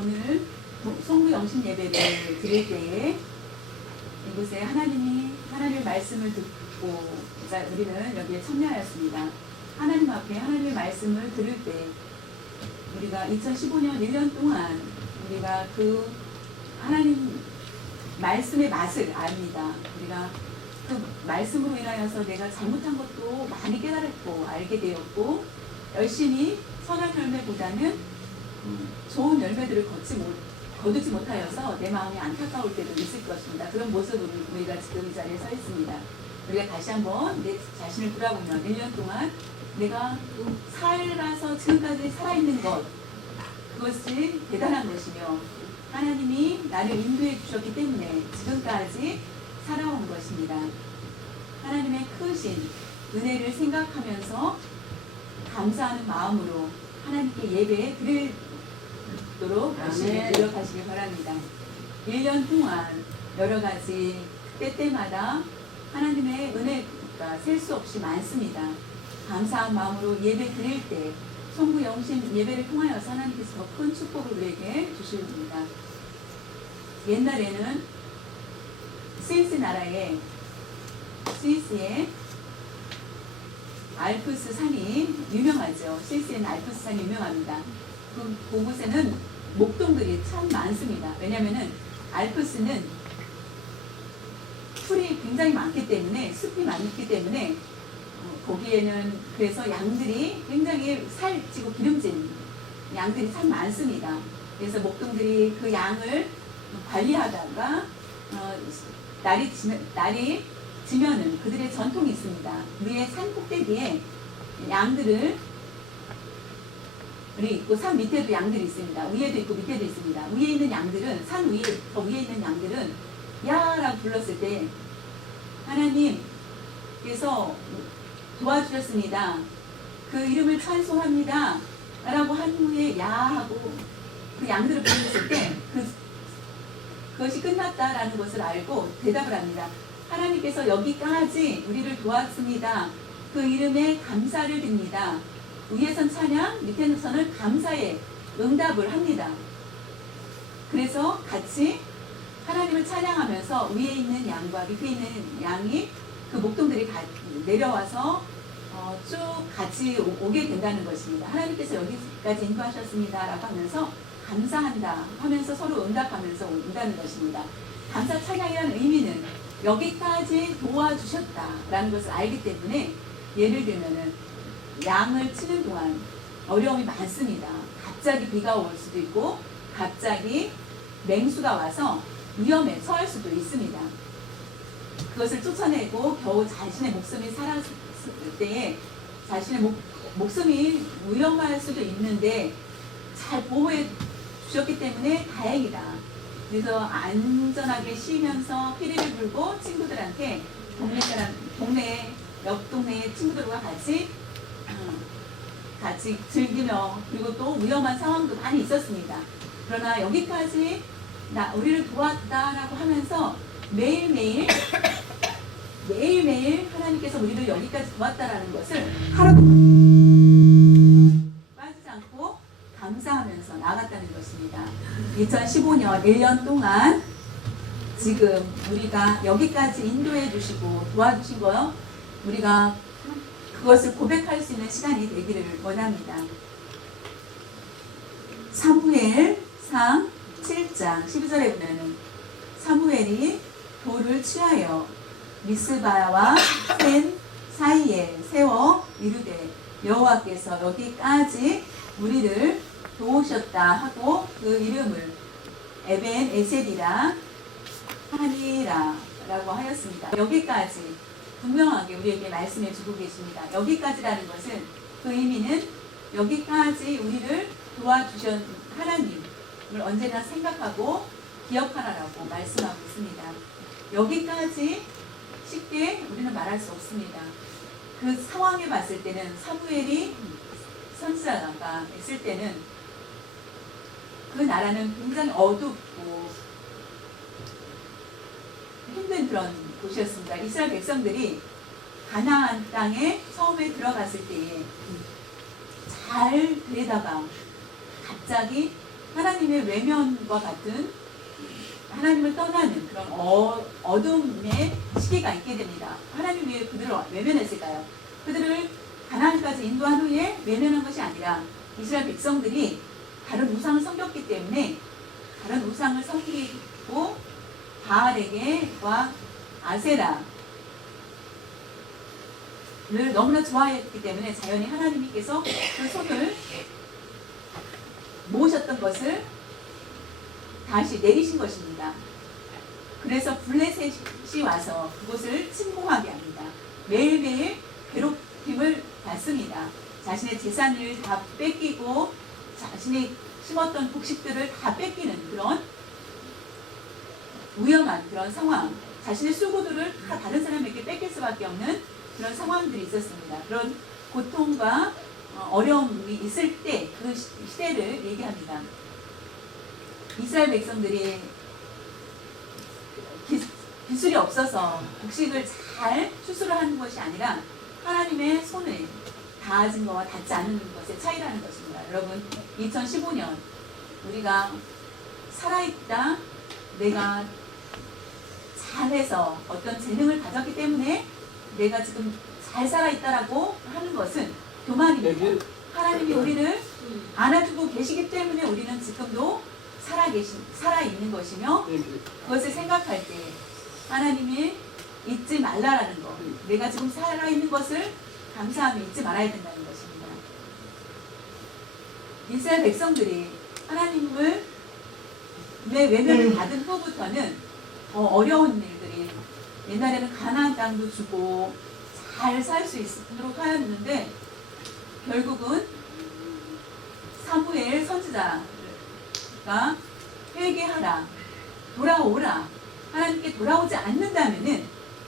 오늘 송구 영신 예배를 드릴 때에 이곳에 하나님의 말씀을 듣고 우리는 여기에 참여하였습니다. 하나님 앞에 하나님의 말씀을 들을 때 우리가 2015년 1년 동안 우리가 그 하나님 말씀의 맛을 압니다. 우리가 그 말씀으로 인하여서 내가 잘못한 것도 많이 깨달았고 알게 되었고 열심히 선한 열매보다는 좋은 열매들을 거두지 못하여서 내 마음이 안타까울 때도 있을 것입니다. 그런 모습으로 우리가 지금 이 자리에 서 있습니다. 우리가 다시 한번 내 자신을 돌아보면 1년 동안 내가 살아서 지금까지 살아있는 것, 그것이 대단한 것이며 하나님이 나를 인도해 주셨기 때문에 지금까지 살아온 것입니다. 하나님의 크신 은혜를 생각하면서 감사하는 마음으로 하나님께 예배 드리도록 열심히 노력하시기 바랍니다. 1년 동안 여러 가지 때때마다 하나님의 은혜가 셀 수 없이 많습니다. 감사한 마음으로 예배 드릴 때 송구 영신 예배를 통하여서 하나님께서 더 큰 축복을 우리에게 주십니다. 옛날에는 스위스 나라의 스위스의 알프스 산이 유명하죠. 스위스에는 알프스 산이 유명합니다. 그곳에는 목동들이 참 많습니다. 왜냐하면 알프스는 풀이 굉장히 많기 때문에 숲이 많기 때문에 거기에는 그래서 양들이 굉장히 살찌고 기름진 양들이 참 많습니다. 그래서 목동들이 그 양을 관리하다가 날이 지면은 그들의 전통이 있습니다. 위에 산 꼭대기에 양들을 있고 산 밑에도 양들이 있습니다. 위에도 있고 밑에도 있습니다. 위에 있는 양들은 산 위에 더 위에 있는 양들은 야라고 불렀을 때 하나님께서 도와주셨습니다. 그 이름을 찬송합니다. 라고 한 후에 야하고 그 양들을 불렀을 때 그것이 끝났다라는 것을 알고 대답을 합니다. 하나님께서 여기까지 우리를 도왔습니다. 그 이름에 감사를 드립니다. 위에선 찬양, 밑에서는 감사의 응답을 합니다. 그래서 같이 하나님을 찬양하면서 위에 있는 양과 밑에 있는 양이 그 목동들이 내려와서 쭉 같이 오게 된다는 것입니다. 하나님께서 여기까지 인도하셨습니다. 라고 하면서 감사한다 하면서 서로 응답하면서 온다는 것입니다. 감사 찬양이라는 의미는 여기까지 도와주셨다라는 것을 알기 때문에 예를 들면은 양을 치는 동안 어려움이 많습니다. 갑자기 비가 올 수도 있고 갑자기 맹수가 와서 위험에 처할 수도 있습니다. 그것을 쫓아내고 겨우 자신의 목숨이 살았을 때에 자신의 목숨이 위험할 수도 있는데 잘 보호해 주셨기 때문에 다행이다. 그래서 안전하게 쉬면서 피리를 불고 친구들한테 동네 옆 동네 친구들과 같이 즐기며 그리고 또 위험한 상황도 많이 있었습니다. 그러나 여기까지 우리를 도왔다라고 하면서 매일매일 하나님께서 우리를 여기까지 도왔다라는 것을 하루도 빠지지 않고 감사하면서 나갔다는 것입니다. 2015년 1년 동안 지금 우리가 여기까지 인도해 주시고 도와주신 거요. 우리가 그것을 고백할 수 있는 시간이 되기를 원합니다. 사무엘상 7장 12절에 보면은 사무엘이 돌을 취하여 미스바와 센 사이에 세워 이르되 여호와께서 여기까지 우리를 도우셨다 하고 그 이름을 에벤 에셀이라 하니라 라고 하였습니다. 여기까지 분명하게 우리에게 말씀해 주고 계십니다. 여기까지라는 것은 그 의미는 여기까지 우리를 도와주신 하나님을 언제나 생각하고 기억하라라고 말씀하고 있습니다. 여기까지 쉽게 우리는 말할 수 없습니다. 그 상황에 봤을 때는 사무엘이 선지자가 있을 때는 그 나라는 굉장히 어둡고 힘든 그런 곳이었습니다. 이스라엘 백성들이 가나안 땅에 처음에 들어갔을 때에 잘 되다가 갑자기 하나님의 외면과 같은 하나님을 떠나는 그런 어둠의 시기가 있게 됩니다. 하나님 왜 그들을 외면했을까요? 그들을 가나안까지 인도한 후에 외면한 것이 아니라 이스라엘 백성들이 다른 우상을 섬겼기 때문에 다른 우상을 섬기고 바알에게와 아세라를 너무나 좋아했기 때문에 자연히 하나님께서 그 손을 모으셨던 것을 다시 내리신 것입니다. 그래서 블레셋이 와서 그곳을 침공하게 합니다. 매일매일 괴롭힘을 받습니다. 자신의 재산을 다 뺏기고 자신이 심었던 곡식들을 다 뺏기는 그런 위험한 그런 상황, 자신의 수고들을 다 다른 사람에게 뺏길 수밖에 없는 그런 상황들이 있었습니다. 그런 고통과 어려움이 있을 때 그 시대를 얘기합니다. 이스라엘 백성들이 기술이 없어서 곡식을 잘 추수를 하는 것이 아니라 하나님의 손을 닿아진 것과 닿지 않는 것의 차이라는 것입니다. 여러분, 2015년 우리가 살아있다, 내가 잘해서 어떤 재능을 가졌기 때문에 내가 지금 잘 살아있다라고 하는 것은 교만입니다. 하나님이 우리를 안아주고 계시기 때문에 우리는 지금도 살아있는 것이며, 그것을 생각할 때 하나님이 잊지 말라라는 것, 내가 지금 살아있는 것을 감사하며 잊지 말아야 된다는 것입니다. 이스라엘 백성들이 하나님을 외면을 받은 후부터는 더 어려운 일들이, 옛날에는 가나안 땅도 주고 잘 살 수 있도록 하였는데 결국은 사무엘 선지자가 회개하라, 돌아오라, 하나님께 돌아오지 않는다면은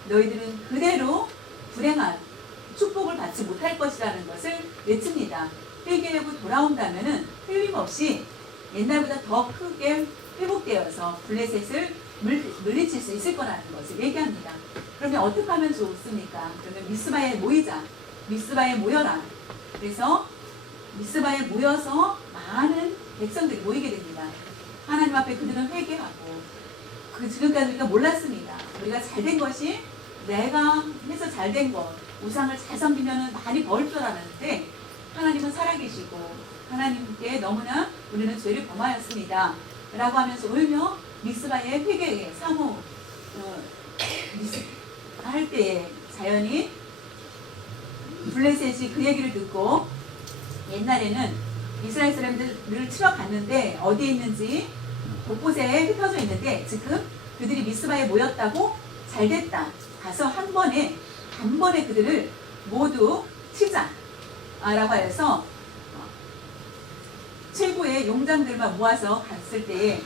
너희들은 그대로 불행한 축복을 받지 못할 것이라는 것을 외칩니다. 회개하고 돌아온다면은 틀림없이 옛날보다 더 크게 회복되어서 블레셋을 물리칠 수 있을 거라는 것을 얘기합니다. 그러면 어떻게 하면 좋습니까? 그러면 미스바에 모이자, 미스바에 모여라. 그래서 미스바에 모여서 많은 백성들이 모이게 됩니다. 하나님 앞에 그들은 회개하고, 지금까지 우리가 몰랐습니다. 우리가 잘된 것이 내가 해서 잘된 것, 우상을 잘 섬기면 많이 벌 줄 알았는데 하나님은 살아계시고 하나님께 너무나 우리는 죄를 범하였습니다 라고 하면서 울며 미스바의 회개에 할 때에 자연히 블레셋이 그 얘기를 듣고, 옛날에는 이스라엘 사람들을 치러 갔는데 어디에 있는지 곳곳에 흩어져 있는데 지금 그들이 미스바에 모였다고 잘됐다, 가서 한 번에 그들을 모두 치자 라고 해서 최고의 용장들만 모아서 갔을 때에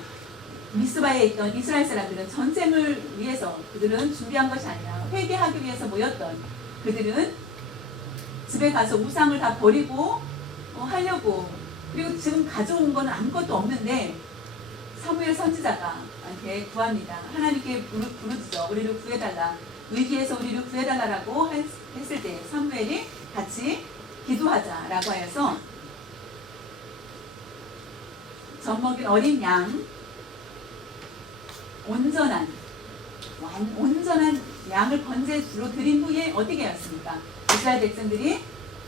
미스바에 있던 이스라엘 사람들은 전쟁을 위해서 그들은 준비한 것이 아니라 회개하기 위해서 모였던 그들은 집에 가서 우상을 다 버리고 하려고, 그리고 지금 가져온 건 아무것도 없는데 사무엘 선지자가 한테 구합니다. 하나님께 부르짖어 우리를 구해달라, 위기에서 우리를 구해달라고 했을 때 사무엘이 같이 기도하자라고 하여서 젖먹인 어린 양, 온전한 양을 번제로 드린 후에 어떻게 하였습니까? 이스라엘 백성들이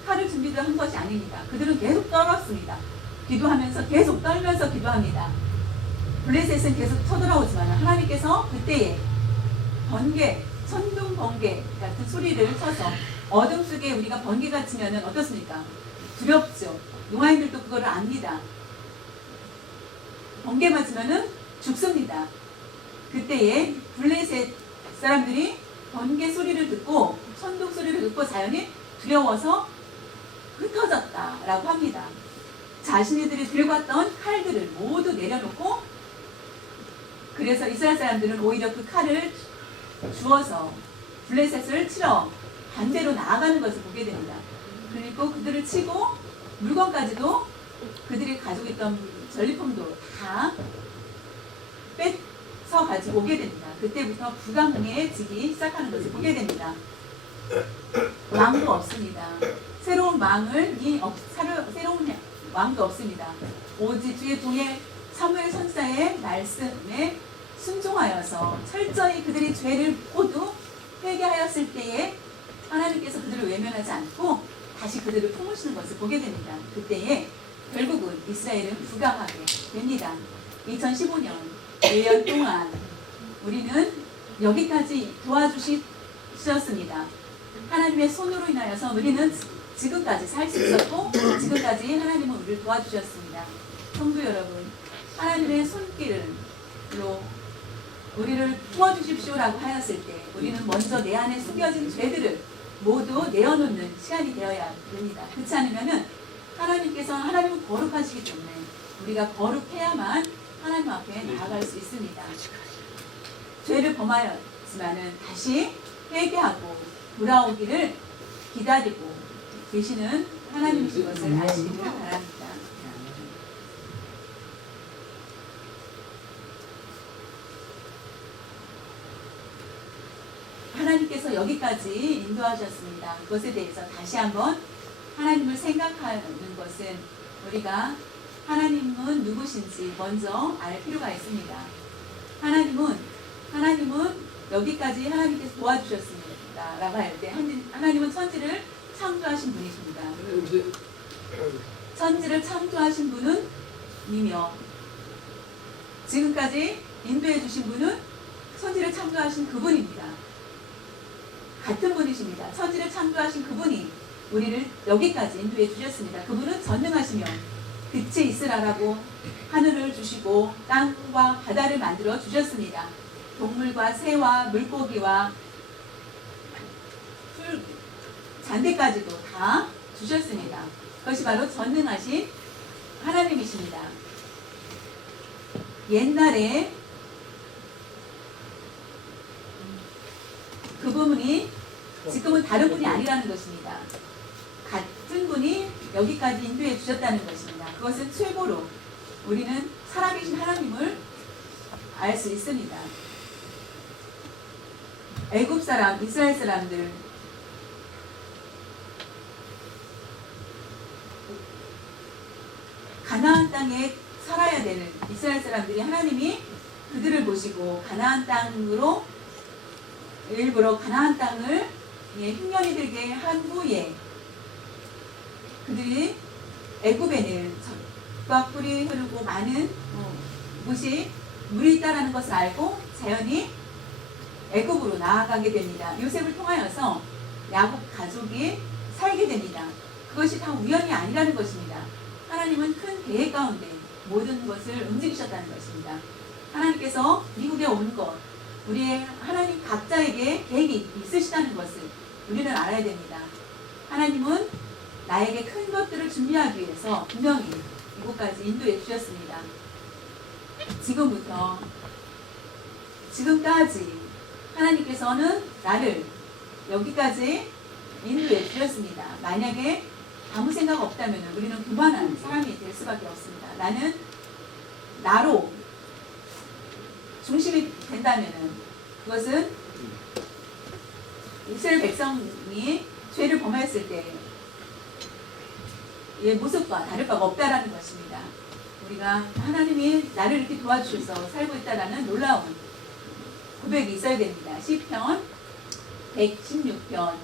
칼을 준비도 한 것이 아닙니다. 그들은 계속 떨었습니다. 기도하면서 계속 떨면서 기도합니다. 블레셋은 계속 쳐들어오지만 하나님께서 그때에 번개, 천둥 번개 같은 소리를 쳐서 어둠 속에 우리가 번개가 치면 어떻습니까? 두렵죠. 농아인들도 그거를 압니다. 번개 맞으면 죽습니다. 그때에 블레셋 사람들이 번개 소리를 듣고 천둥 소리를 듣고 자연히 두려워서 흩어졌다라고 합니다. 자신들이 들고 왔던 칼들을 모두 내려놓고, 그래서 이스라엘 사람들은 오히려 그 칼을 주어서 블레셋을 치러 반대로 나아가는 것을 보게 됩니다. 그리고 그들을 치고 물건까지도, 그들이 가지고 있던 전리품도 다 뺏어 가지고 오게 됩니다. 그때부터 불강해지기 시작하는 것을 보게 됩니다. 왕도 없습니다. 새로운 왕도 없습니다. 오직 주의 종의 사무엘 선사의 말씀에 순종하여서 철저히 그들의 죄를 모두 회개하였을 때에 하나님께서 그들을 외면하지 않고 다시 그들을 품으시는 것을 보게 됩니다. 그때에 결국은 이스라엘은 부강하게 됩니다. 2015년 1년 동안 우리는 여기까지 도와주셨습니다. 하나님의 손으로 인하여서 우리는 지금까지 살 수 있었고 지금까지 하나님은 우리를 도와주셨습니다. 성도 여러분, 하나님의 손길로 우리를 도와주십시오라고 하였을 때 우리는 먼저 내 안에 숨겨진 죄들을 모두 내어놓는 시간이 되어야 됩니다. 그렇지 않으면은 하나님은 거룩하시기 때문에 우리가 거룩해야만 하나님 앞에 나아갈 수 있습니다. 죄를 범하였지만은 다시 회개하고 돌아오기를 기다리고 계시는 하나님이신 것을 아시기를 바랍니다. 하나님께서 여기까지 인도하셨습니다. 그것에 대해서 다시 한번 하나님을 생각하는 것은 우리가 하나님은 누구신지 먼저 알 필요가 있습니다. 하나님은 여기까지 하나님께서 도와주셨습니다 라고 할 때 하나님은 천지를 창조하신 분이십니다. 천지를 창조하신 분은 이며 지금까지 인도해 주신 분은 천지를 창조하신 그분입니다. 같은 분이십니다. 천지를 창조하신 그분이 우리를 여기까지 인도해 주셨습니다. 그분은 전능하시며 빛이 있으라라고 하늘을 주시고 땅과 바다를 만들어 주셨습니다. 동물과 새와 물고기와 풀, 잔디까지도 다 주셨습니다. 그것이 바로 전능하신 하나님이십니다. 옛날에 그 부분이 지금은 다른 분이 아니라는 것입니다. 같은 분이 여기까지 인도해 주셨다는 것입니다. 그것은 최고로 우리는 살아계신 하나님을 알 수 있습니다. 애굽 사람, 이스라엘 사람들 가나안 땅에 살아야 되는 이스라엘 사람들이 하나님이 그들을 보시고 가나안 땅으로 일부러 가나안 땅을 흉년이 들게 한 후에 그들이 애굽에는 젖과 꿀이 흐르고 많은 물이 있다라는 것을 알고 자연히 애굽으로 나아가게 됩니다. 요셉을 통하여서 야곱 가족이 살게 됩니다. 그것이 다 우연이 아니라는 것입니다. 하나님은 큰 계획 가운데 모든 것을 움직이셨다는 것입니다. 하나님께서 미국에 온 것, 우리의 하나님 각자에게 계획이 있으시다는 것을 우리는 알아야 됩니다. 하나님은 나에게 큰 것들을 준비하기 위해서 분명히 이곳까지 인도해 주셨습니다. 지금부터 지금까지 하나님께서는 나를 여기까지 인도해 주셨습니다. 만약에 아무 생각 없다면 우리는 교만한 사람이 될 수밖에 없습니다. 나는 나로 중심이 된다면 그것은 이스라엘 백성이 죄를 범했을 때의 모습과 다를 바가 없다라는 것입니다. 우리가 하나님이 나를 이렇게 도와주셔서 살고 있다라는 놀라운 고백이 있어야 됩니다. 시편 116편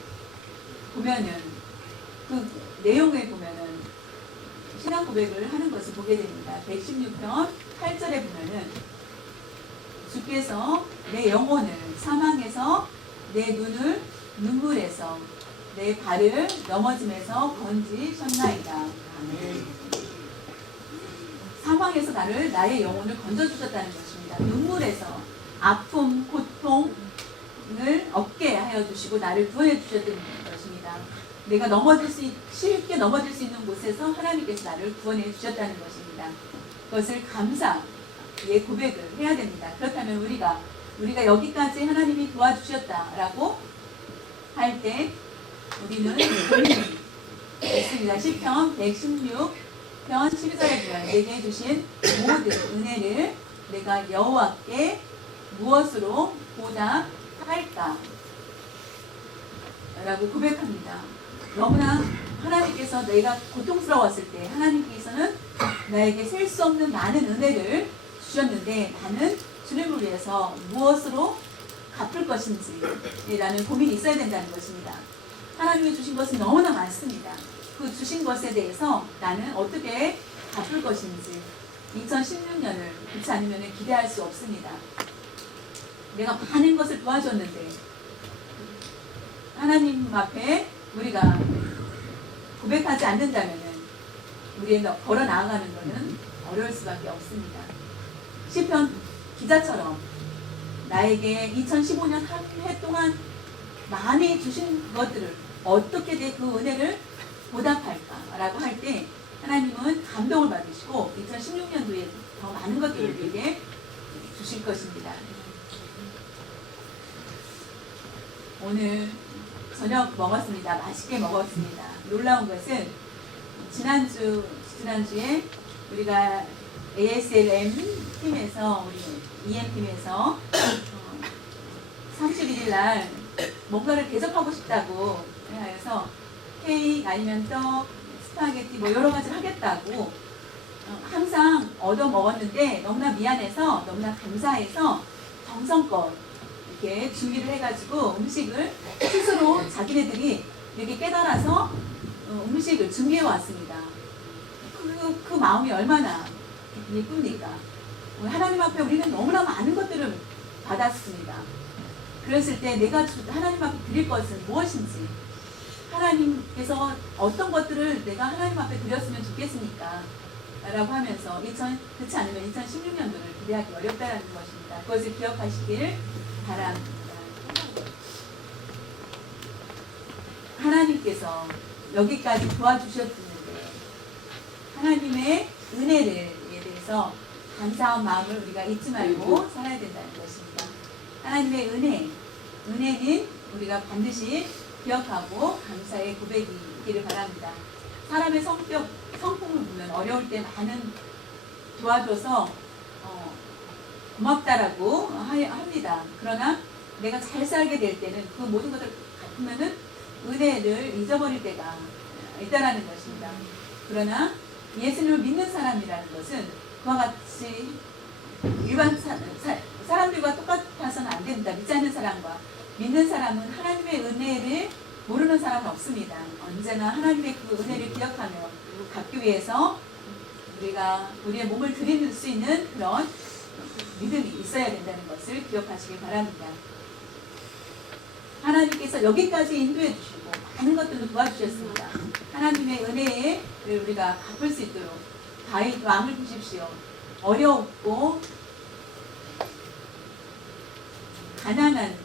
보면은 그 내용에 보면은 신앙 고백을 하는 것을 보게 됩니다. 116편 8절에 보면은 주께서 내 영혼을 사망에서 내 눈을 눈물에서 내 발을 넘어짐에서 건지셨나이다. 아멘. 사망에서 나의 영혼을 건져주셨다는 것입니다. 눈물에서 아픔, 고통을 없게 하여 주시고 나를 구원해 주셨던 것입니다. 내가 쉽게 넘어질 수 있는 곳에서 하나님께서 나를 구원해 주셨다는 것입니다. 그것을 감사의 고백을 해야 됩니다. 그렇다면 우리가 여기까지 하나님이 도와주셨다라고 할 때 우리는 있습니다. 시편 116편 12절에 보면 내게 주신 모든 은혜를 내가 여호와께 무엇으로 보답할까? 라고 고백합니다. 너무나 하나님께서 내가 고통스러웠을 때 하나님께서는 나에게 셀 수 없는 많은 은혜를 주셨는데 나는 주님을 위해서 무엇으로 갚을 것인지 라는 고민이 있어야 된다는 것입니다. 하나님이 주신 것은 너무나 많습니다. 그 주신 것에 대해서 나는 어떻게 갚을 것인지 2016년을 그렇지 않으면 기대할 수 없습니다. 내가 많은 것을 도와줬는데 하나님 앞에 우리가 고백하지 않는다면 우리의 걸어 나아가는 것은 어려울 수밖에 없습니다. 시편 기자처럼 나에게 2015년 한 해 동안 많이 주신 것들을 어떻게 내 그 은혜를 보답할까라고 할 때 하나님은 감동을 받으시고 2016년도에 더 많은 것들을 우리에게 주실 것입니다. 오늘 저녁 먹었습니다. 맛있게 먹었습니다. 놀라운 것은 지난주에 우리가 ASLM 팀에서 우리 EM 팀에서 31일 날 뭔가를 대접하고 싶다고 해서 케이크 아니면 떡, 스파게티 뭐 여러 가지를 하겠다고 항상 얻어 먹었는데 너무나 미안해서 너무나 감사해서 정성껏 이렇게 준비를 해가지고 음식을 스스로 자기네들이 이렇게 깨달아서 음식을 준비해 왔습니다. 그 마음이 얼마나 예쁩니까? 하나님 앞에 우리는 너무나 많은 것들을 받았습니다. 그랬을 때 내가 하나님 앞에 드릴 것은 무엇인지, 하나님께서 어떤 것들을 내가 하나님 앞에 드렸으면 좋겠습니까? 라고 하면서 그렇지 않으면 2016년도를 기대하기 어렵다는 것입니다. 그것을 기억하시길 바랍니다. 하나님께서 여기까지 도와주셨는데 하나님의 은혜에 대해서 감사한 마음을 우리가 잊지 말고 살아야 된다는 것입니다. 하나님의 은혜는 우리가 반드시 기억하고 감사의 고백이 있기를 바랍니다. 사람의 성품을 보면 어려울 때 많은 도와줘서 고맙다라고 합니다. 그러나 내가 잘 살게 될 때는 그 모든 것을 갚으면은 은혜를 잊어버릴 때가 있다라는 것입니다. 그러나 예수님을 믿는 사람이라는 것은 그와 같이 일반 사람들과 똑같아서는 안 된다. 믿지 않는 사람과 믿는 사람은 하나님의 은혜를 모르는 사람은 없습니다. 언제나 하나님의 그 은혜를 기억하며 갚기 위해서 우리가 우리의 몸을 드릴 수 있는 그런 믿음이 있어야 된다는 것을 기억하시기 바랍니다. 하나님께서 여기까지 인도해 주시고 많은 것들도 도와주셨습니다. 하나님의 은혜를 우리가 갚을 수 있도록 다윗 왕을 보십시오. 어렵고 가난한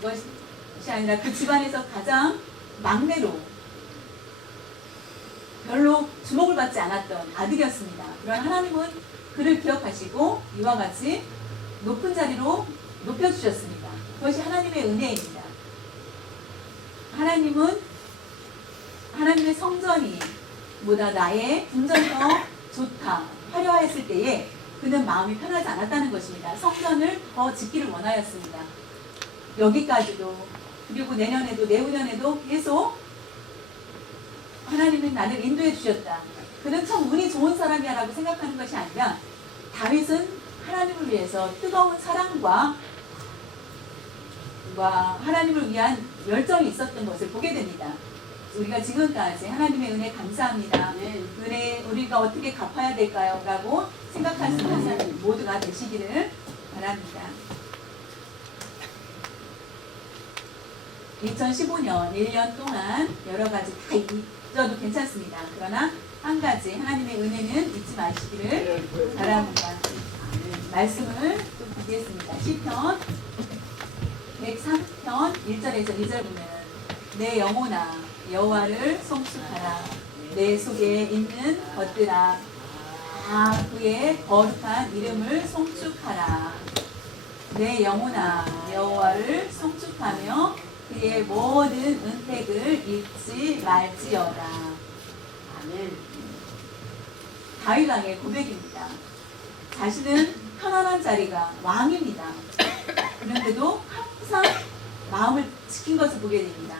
것이 아니라 그 집안에서 가장 막내로 별로 주목을 받지 않았던 아들이었습니다. 그러나 하나님은 그를 기억하시고 이와 같이 높은 자리로 높여주셨습니다. 그것이 하나님의 은혜입니다. 하나님은 하나님의 성전이 보다 나의 궁전이 더 좋다, 화려했을 때에 그는 마음이 편하지 않았다는 것입니다. 성전을 더 짓기를 원하였습니다. 여기까지도, 그리고 내년에도 내후년에도 계속 하나님은 나를 인도해 주셨다. 그는 참 운이 좋은 사람이야 라고 생각하는 것이 아니라 다윗은 하나님을 위해서 뜨거운 사랑과 하나님을 위한 열정이 있었던 것을 보게 됩니다. 우리가 지금까지 하나님의 은혜 감사합니다. 은혜 우리가 어떻게 갚아야 될까요? 라고 생각할 수 있는 사람 모두가 되시기를 바랍니다. 2015년 1년 동안 여러 가지 다 잊어도 괜찮습니다. 그러나 한 가지 하나님의 은혜는 잊지 마시기를 바랍니다. 말씀을 좀 보겠습니다. 시편 103편 1절에서 2절 보면 내 영혼아 여호와를 송축하라. 내 속에 있는 것들아 다 그의 거룩한 이름을 송축하라. 내 영혼아 여호와를 송축하며 그의 모든 은택을 잊지 말지어다. 아멘. 다윗 왕의 고백입니다. 자신은 편안한 자리가 왕입니다. 그런데도 항상 마음을 지킨 것을 보게 됩니다.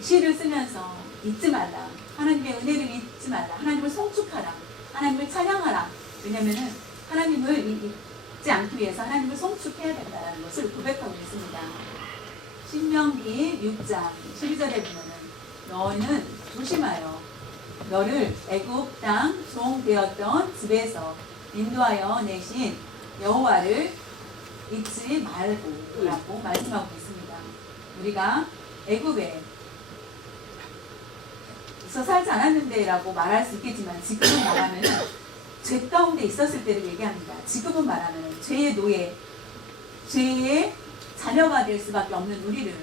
시를 쓰면서 잊지 말라. 하나님의 은혜를 잊지 말라. 하나님을 송축하라. 하나님을 찬양하라. 왜냐면은 하나님을 잊지 않기 위해서 하나님을 송축해야 된다는 것을 고백하고 있습니다. 신명기 6장 12절에 보면은 너는 조심하여 너를 애굽 땅 종 되었던 집에서 인도하여 내신 여호와를 잊지 말고 라고 말씀하고 있습니다. 우리가 애굽에 살지 않았는데 라고 말할 수 있겠지만 지금은 말하면 죄 가운데 있었을 때를 얘기합니다. 지금은 말하면 죄의 노예, 죄의 자녀가 될 수밖에 없는 우리를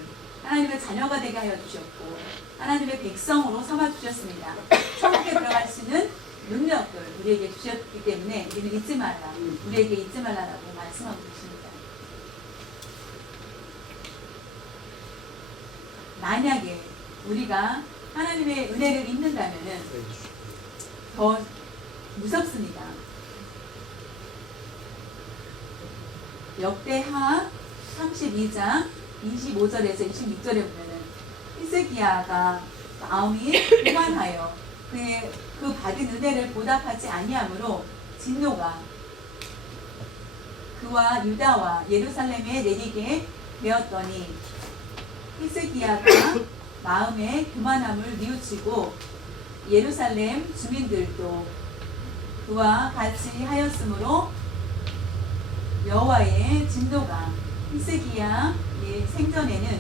하나님의 자녀가 되게 하여 주셨고 하나님의 백성으로 삼아 주셨습니다. 천국에 들어갈 수 있는 능력을 우리에게 주셨기 때문에 우리는 잊지 말라, 우리에게 잊지 말라라고 말씀하고 계십니다. 만약에 우리가 하나님의 은혜를 잊는다면 더 무섭습니다. 역대하 32장 25절에서 26절에 보면은 히스기야가 마음이 교만하여 그 받은 은혜를 보답하지 아니하므로 진노가 그와 유다와 예루살렘에 내리게 되었더니 히스기야가 마음의 교만함을 뉘우치고 예루살렘 주민들도 그와 같이 하였으므로 여호와의 진노가 히스기야의 생전에는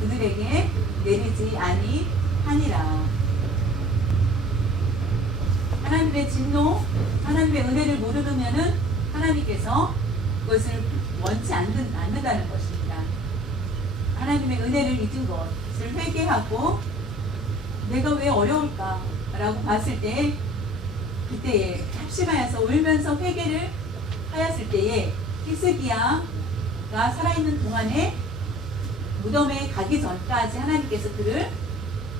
그들에게 내리지 아니하니라. 하나님의 진노, 하나님의 은혜를 모르면은 하나님께서 그것을 원치 않는다는 것입니다. 하나님의 은혜를 잊은 것을 회개하고 내가 왜 어려울까 라고 봤을 때 그때에 합심하여서 울면서 회개를 하였을 때에 히스기야가 살아있는 동안에 무덤에 가기 전까지 하나님께서 그를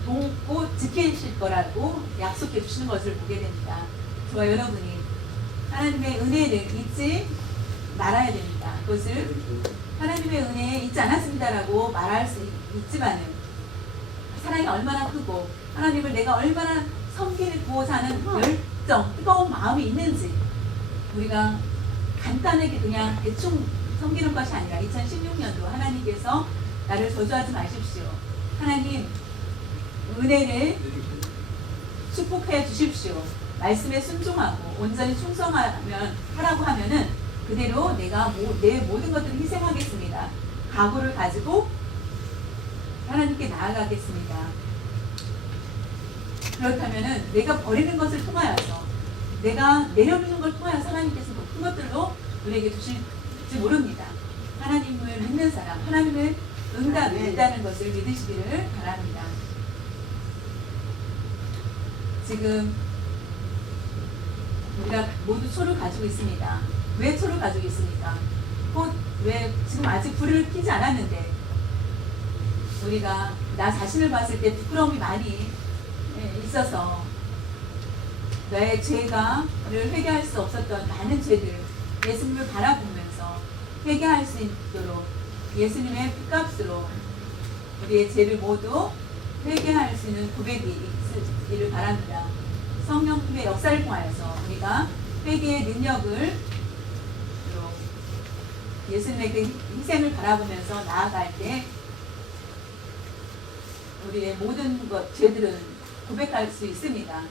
돕고 지키실 거라고 약속해 주시는 것을 보게 됩니다. 저와 여러분이 하나님의 은혜를 잊지 말아야 됩니다. 그것을 하나님의 은혜에 잊지 않았습니다라고 말할 수 있지만은 사랑이 얼마나 크고 하나님을 내가 얼마나 섬기고자 하는 열정, 뜨거운 마음이 있는지 우리가 간단하게 그냥 대충 섬기는 것이 아니라 2016년도 하나님께서 나를 저주하지 마십시오. 하나님 은혜를 축복해 주십시오. 말씀에 순종하고 온전히 하라고 하면은 그대로 내가 내 모든 것들을 희생하겠습니다. 각오를 가지고 하나님께 나아가겠습니다. 그렇다면은 내가 버리는 것을 통하여서 내가 내려놓는 걸 통하여서 하나님께서 높은 것들로 우리에게 주실지 모릅니다. 하나님을 믿는 사람, 하나님을 응답이 있다는 것을 믿으시기를 바랍니다. 지금 우리가 모두 초를 가지고 있습니다. 왜 초를 가지고 있습니까? 왜 지금 아직 불을 켜지 않았는데 우리가 나 자신을 봤을 때 부끄러움이 많이 있어서 나의 죄를 회개할 수 없었던 많은 죄들 예수님을 바라보면서 회개할 수 있도록 예수님의 피값으로 우리의 죄를 모두 회개할 수 있는 고백이 있기를 바랍니다. 성령님의 역사를 통하여서 우리가 회개의 능력을 예수님의 그 희생을 바라보면서 나아갈 때 우리의 모든 죄들은 고백할 수 있습니다.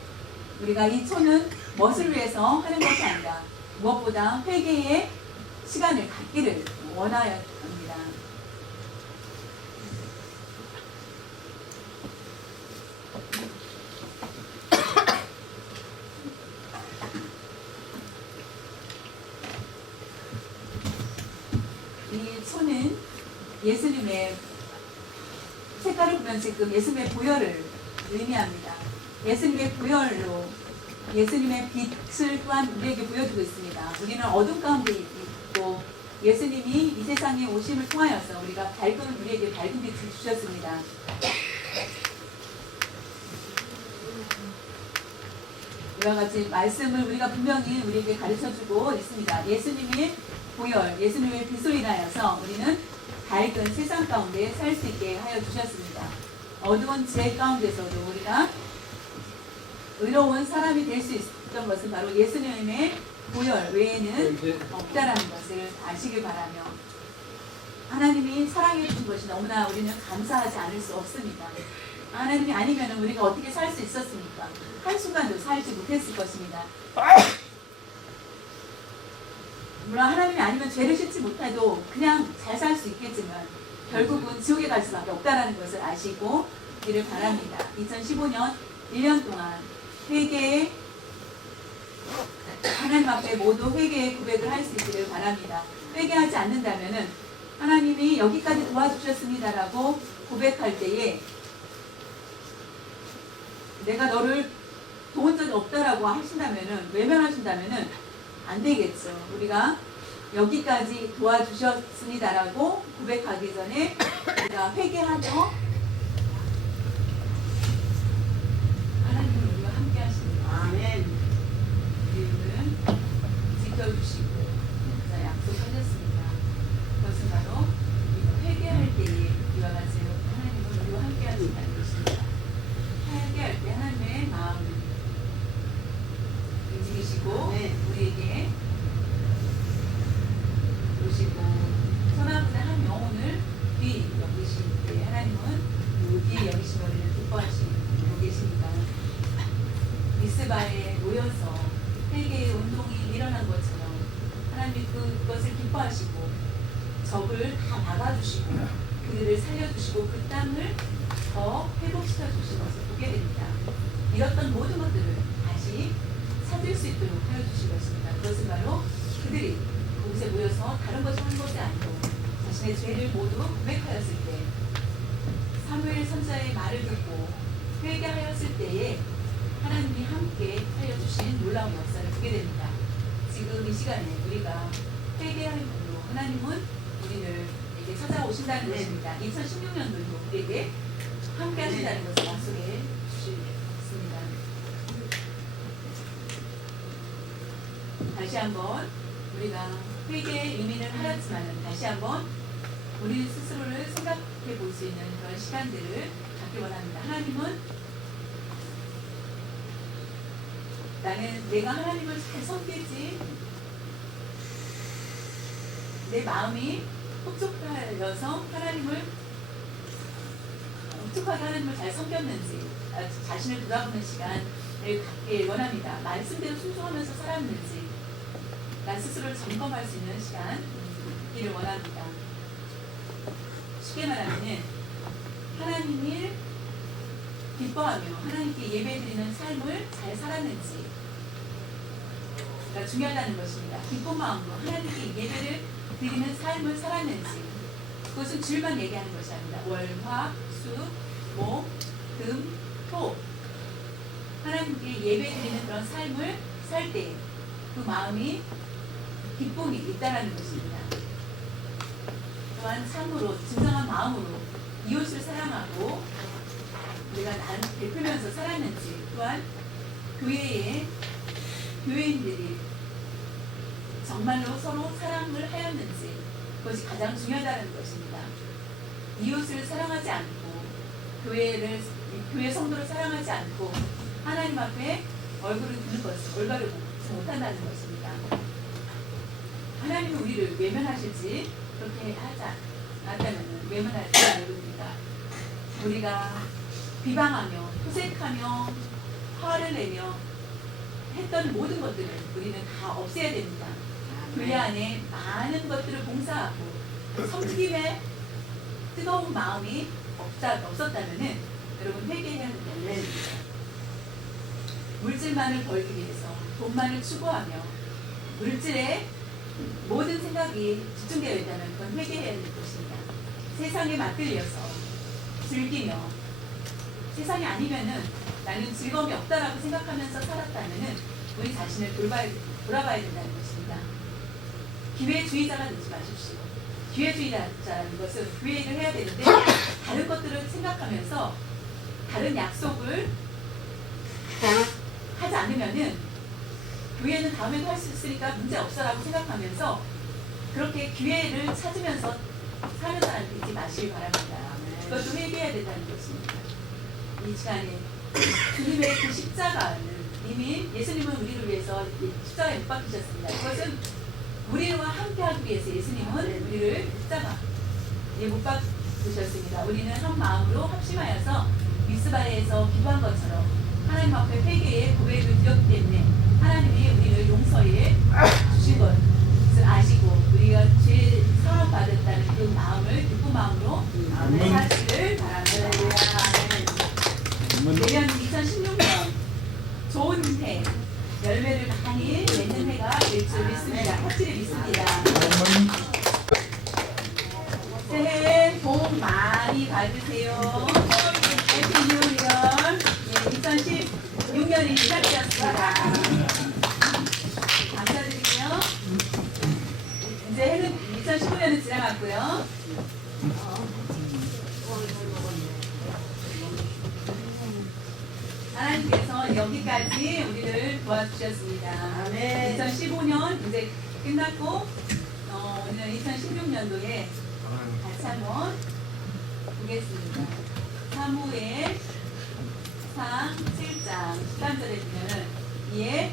우리가 이 초는 무엇을 위해서 하는 것이 아니라 무엇보다 회개의 시간을 갖기를 원하여 합니다. 이 초는 예수님의 색깔을 보면 지금 예수님의 보혈을 의미합니다. 예수님의 보혈로 예수님의 빛을 또한 우리에게 보여주고 있습니다. 우리는 어둠 가운데 있고 예수님이 이 세상에 오심을 통하여서 우리에게 밝은 빛을 주셨습니다. 이와 같이 말씀을 우리가 분명히 우리에게 가르쳐주고 있습니다. 예수님의 보혈, 예수님의 빛으로 인하여서 우리는 밝은 세상 가운데 살 수 있게 하여 주셨습니다. 어두운 죄 가운데서도 우리가 의로운 사람이 될 수 있었던 것은 바로 예수님의 보혈 외에는 없다라는 것을 아시길 바라며, 하나님이 사랑해 주신 것이 너무나 우리는 감사하지 않을 수 없습니다. 하나님이 아니면 우리가 어떻게 살 수 있었습니까? 한순간도 살지 못했을 것입니다. 물론 하나님이 아니면 죄를 씻지 못해도 그냥 잘 살 수 있겠지만 결국은 지옥에 갈 수밖에 없다는 것을 아시고 있기를 바랍니다. 2015년 1년 동안 회개에, 하나님 앞에 모두 회개의 고백을 할 수 있기를 바랍니다. 회개하지 않는다면 하나님이 여기까지 도와주셨습니다라고 고백할 때에 내가 너를 도운 적이 없다라고 하신다면, 외면하신다면 안 되겠죠. 우리가 여기까지 도와주셨습니다라고 고백하기 전에 우리가 회개하며 하나님은 우리와 함께 하십니다. 아멘. 우리는 지켜주시고 약속하셨습니다. 그것은 바로 우리가 회개할 때에 이와 같이 하나님은 우리와 함께 하신다는 것입니다. 회개할 때 하나님의 마음을 움직이시고 우리에게 오시고 선하보다 한 영혼을 귀히 여기실 때 하나님은 그 귀히 여기신 우리를 기뻐하시고 계십니다. 미스바에 모여서 회개의 운동이 일어난 것처럼 하나님이 그것을 기뻐하시고 적을 다 막아주시고 그들을 살려주시고 그 땅을 더 회복시켜 주신 것을 보게 됩니다. 잃었던 모든 것들을 다시 찾을 수 있도록 하여 주실 것입니다. 그것은 바로 그들이 그곳에 모여서 다른 것을 한 것이 아니고 자신의 죄를 모두 고백하였을 때, 사무엘 선지자의 말을 듣고 회개하였을 때에 하나님이 함께 살려주신 놀라운 역사를 보게 됩니다. 지금 이 시간에 우리가 회개함으로 하나님은 우리에게 찾아오신다는 것입니다. 2016년도에도 우리에게 함께 하신다는 것을 약속해 주셨습니다. 다시 한번 우리가 회개의 의미를 하였지만 다시 한번 우리 스스로를 생각해 볼 수 있는 그런 시간들을 갖기 원합니다. 하나님은 내가 하나님을 잘 섬기지, 내 마음이 흡족하여서 흡족하게 하나님을 잘 섬겼는지 자신을 돌아보는 시간을 갖길 원합니다. 말씀대로 순종하면서 살았는지 나 스스로를 점검할 수 있는 시간 갖기를 원합니다. 쉽게 말하면 하나님을 기뻐하며 하나님께 예배드리는 삶을 잘 살았는지 가 중요하다는 것입니다. 기쁜 마음으로 하나님께 예배를 드리는 삶을 살았는지, 그것은 주일만 얘기하는 것이 아닙니다. 월, 화, 수, 목, 금, 토 하나님께 예배드리는 그런 삶을 살 때 그 마음이 기쁨이 있다는 것입니다. 또한 참으로 진정한 마음으로 이웃을 사랑하고 우리가 나를 베풀면서 살았는지, 또한 교회인들이 정말로 서로 사랑을 하였는지, 그것이 가장 중요하다는 것입니다. 이웃을 사랑하지 않고 교회 성도를 사랑하지 않고 하나님 앞에 얼굴을 드는 것을 올바르지 못한다는 것입니다. 하나님은 우리를 외면하실지 그렇게 하지 않다면 외면하지 않습니다. 우리가 비방하며 토색하며 화를 내며 했던 모든 것들을 우리는 다 없애야 됩니다. 교회 안에 많은 것들을 봉사하고 섬김의 뜨거운 마음이 없었다면 여러분 회개해야 된다는 것입니다. 물질만을 벌기 위해서 돈만을 추구하며 물질에 모든 생각이 집중되어 있다면 그건 회개해야 될 것입니다. 세상에 맞들려서 즐기며 세상이 아니면은 나는 즐거움이 없다라고 생각하면서 살았다면은 우리 자신을 돌아봐야 된다는 것입니다. 기회주의자가 되지 마십시오. 기회주의자라는 것은 교회를 해야 되는데 다른 것들을 생각하면서 다른 약속을 하지 않으면은 교회는 다음에도 할 수 있으니까 문제 없어라고 생각하면서 그렇게 기회를 찾으면서 사는 사람 되지 마시길 바랍니다. 그것도 회개해야 된다는 것입니다. 이 시간에 주님의 그 십자가는 이미 예수님은 우리를 위해서 십자가에 못 박히셨습니다. 그것은 우리와 함께하기 위해서 예수님은 우리를 십자가에 못 박히셨습니다. 우리는 한 마음으로 합심하여서 미스바에서 기도한 것처럼 하나님 앞에 회개의 고백을 드렸기 때문에 하나님이 우리를 용서해 주신 것을 아시고 우리가 죄 사함 받았다는 그 마음을 기쁜 마음으로 사시기를 바랍니다. 내년 2016년 좋은 해, 열매를 많이 맺는 해가 될 줄 믿습니다. 확실히 믿습니다. 새해 복 많이 받으세요. 해피 뉴 이어. 2016년이 시작되었습니다. 감사드리고요. 이제 해는 2019년은 지나갔고요. 하나님께서 여기까지 우리를 도와주셨습니다. 2015년 이제 끝났고 오늘 2016년도에 같이 한번 보겠습니다. 사무엘 상 7장 13절에 보면은 이에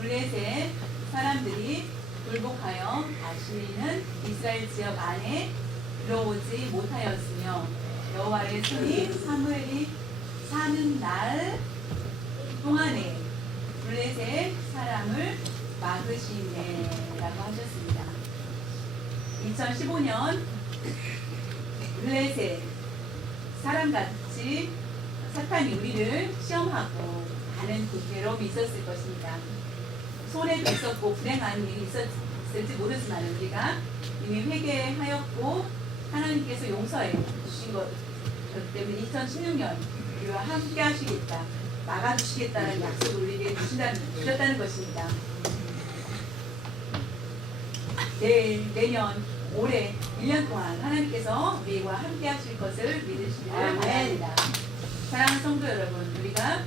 블레셋 사람들이 굴복하여 다시는 이스라엘 지역 안에 들어오지 못하였으며 여호와의 손이 사무엘이 사는 날 동안에 블레셋 사람을 막으시네라고 하셨습니다. 2015년 블레셋 사람같이 사탄이 우리를 시험하고 많은 그 괴로움이 있었을 것입니다. 손해도 있었고 불행한 일이 있었을지 모르지만 우리가 이미 회개하였고 하나님께서 용서해 주신 것 때문에 2016년 우리와 함께 하시겠다, 막아주시겠다는 약속을 우리에게 주셨다는 것입니다. 내년, 올해, 1년 동안 하나님께서 우리와 함께 하실 것을 믿으시기를 바랍니다. 사랑하는 성도 여러분, 우리가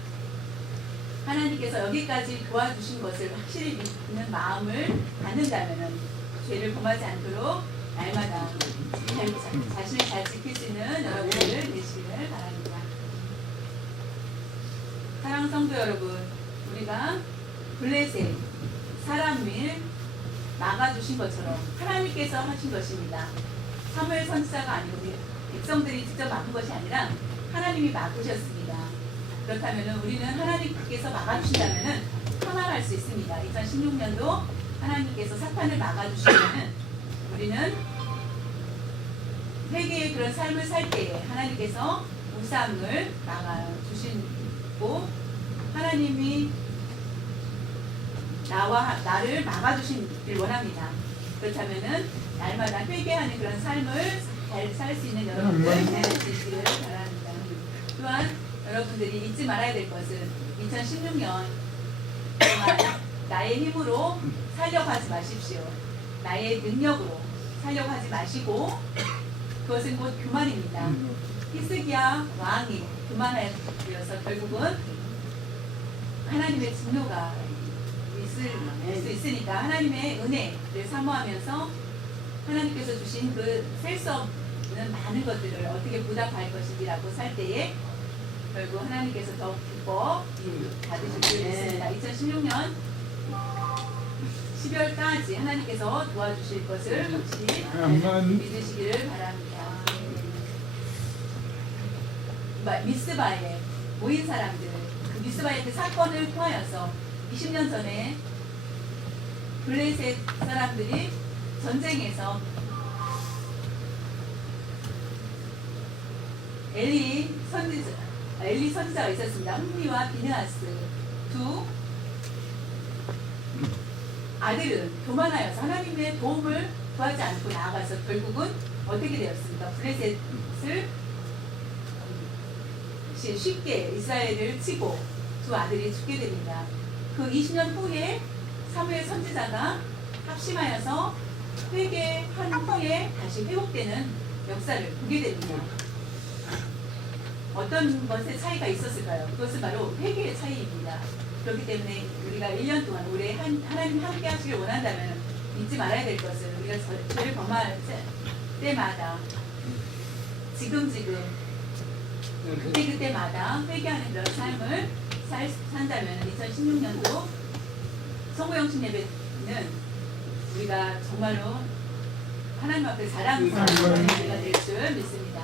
하나님께서 여기까지 도와주신 것을 확실히 믿는 마음을 갖는다면 죄를 범하지 않도록 날마다 자신을 잘 지킬 수 있는 여러분들 되시기를 바랍니다. 사랑하는 성도 여러분, 우리가 블레셋 사람을 막아주신 것처럼 하나님께서 하신 것입니다. 사무엘 선지자가 아니고 백성들이 직접 막은 것이 아니라 하나님이 막으셨습니다. 그렇다면 우리는 하나님께서 막아주신다면 평안할 수 있습니다. 2016년도 하나님께서 사탄을 막아주시면 우리는 회개의 그런 삶을 살 때에 하나님께서 우상을 막아주시고 하나님이 나를 막아주시길 원합니다. 그렇다면 날마다 회개하는 그런 삶을 잘 살 수 있는 여러분들 되시기를 바랍니다. 또한 여러분들이 잊지 말아야 될 것은 2016년 동안 나의 힘으로 살려고 하지 마십시오. 나의 능력으로 살려고 하지 마시고 그것은 곧 교만입니다. 히스기야 왕이 교만하여서 결국은 하나님의 진노가 있을 수 있으니까 하나님의 은혜를 사모하면서 하나님께서 주신 그 셀 수 없는 많은 것들을 어떻게 보답할 것인지라고 살 때에 결국 하나님께서 더 기뻐 받으실 수 있습니다. 2016년 12월까지 하나님께서 도와주실 것을 혹시 믿으시기를 바랍니다. 미스바에 모인 사람들, 그 미스바의 그 사건을 통하여서 20년 전에 블레셋 사람들이 전쟁에서 엘리 선지자가 있었습니다. 홈리와 비느하스 두 아들은 교만하여서 하나님의 도움을 구하지 않고 나아가서 결국은 어떻게 되었습니까? 블레셋을 쉽게 이스라엘을 치고 두 아들이 죽게 됩니다. 그 20년 후에 사무엘 선지자가 합심하여서 회개한 후에 다시 회복되는 역사를 보게 됩니다. 어떤 것의 차이가 있었을까요? 그것은 바로 회개의 차이입니다. 그렇기 때문에 우리가 1년 동안 올해 하나님 함께 하시길 원한다면 잊지 말아야 될 것은 우리가 죄를 범할 때마다 지금 그때마다 회개하는 그런 삶을 산다면 2016년도 성모영신 예배는 우리가 정말로 하나님 앞에 자랑스러운 예배가 될 줄 믿습니다.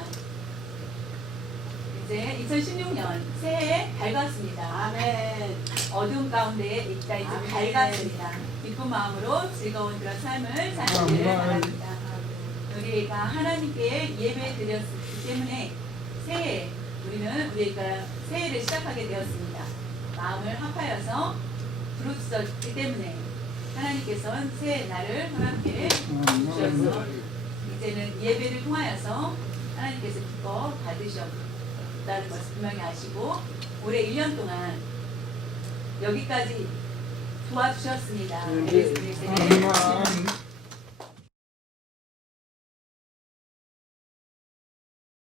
이제 2016년 새해 밝았습니다. 아멘. 어두운 가운데 있다 이제 아멘. 밝았습니다. 기쁜 마음으로 즐거운 그런 삶을 사시길 바랍니다. 우리가 하나님께 예배 드렸기 때문에 새해 우리가 새해를 시작하게 되었습니다. 마음을 합하여서 부르짖었기 때문에 하나님께서는 새해 날을 함께 주셔서 이제는 예배를 통하여서 하나님께서 기뻐 받으셨다는 것을 분명히 아시고 올해 1년 동안 여기까지 도와주셨습니다. 아멘.